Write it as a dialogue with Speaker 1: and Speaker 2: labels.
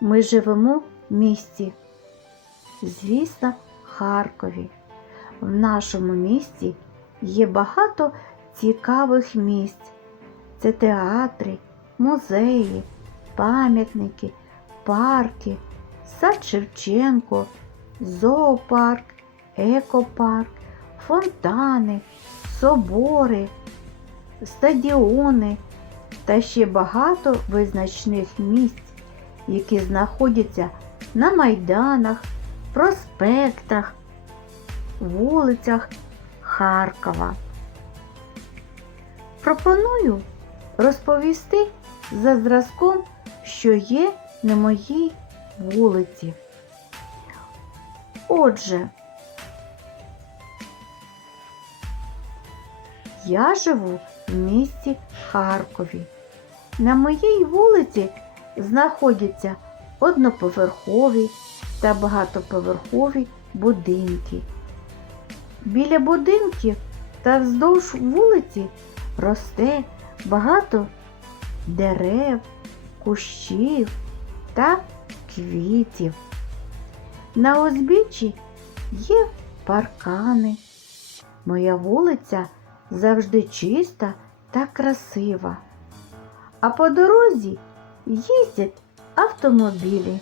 Speaker 1: Ми живемо місті, звісно, Харкові. В нашому місті є багато цікавих місць. Це театри, музеї, пам'ятники, парки, сад Шевченко, зоопарк, екопарк, фонтани, собори, стадіони та ще багато визначних місць, які знаходяться на майданах, проспектах, вулицях Харкова. Пропоную розповісти за зразком, що є на моїй вулиці. Отже, я живу в місті Харкові. На моїй вулиці знаходяться одноповерхові та багатоповерхові будинки. Біля будинків та вздовж вулиці росте багато дерев, кущів та квітів. На узбіччі є паркани. Моя вулиця завжди чиста та красива. А по дорозі їздять автомобілі.